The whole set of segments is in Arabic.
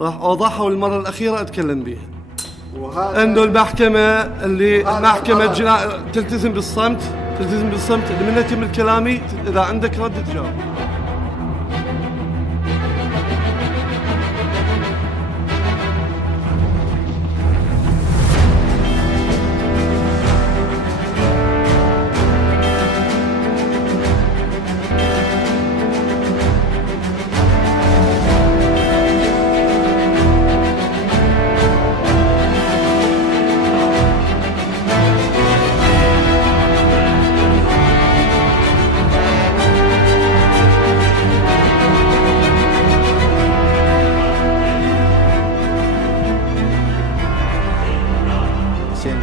راح أوضحها والمرة الأخيرة أتكلم بيها. إنه المحكمة تلتزم بالصمت، اللي من يتم كلامي إذا عندك رد تجاوب.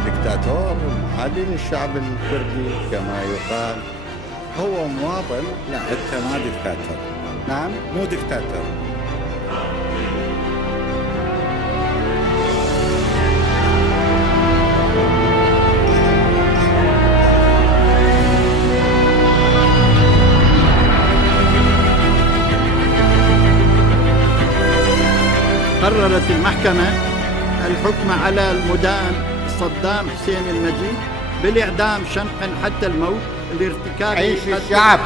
دكتاتور محادي للشعب الكردي كما يقال. هو مواطن. لا انت ما دكتاتور. نعم مو دكتاتور. قررت المحكمة الحكم على المدان صدام حسين المجيد بالإعدام شنقا حتى الموت لارتكاب عيش الشعب.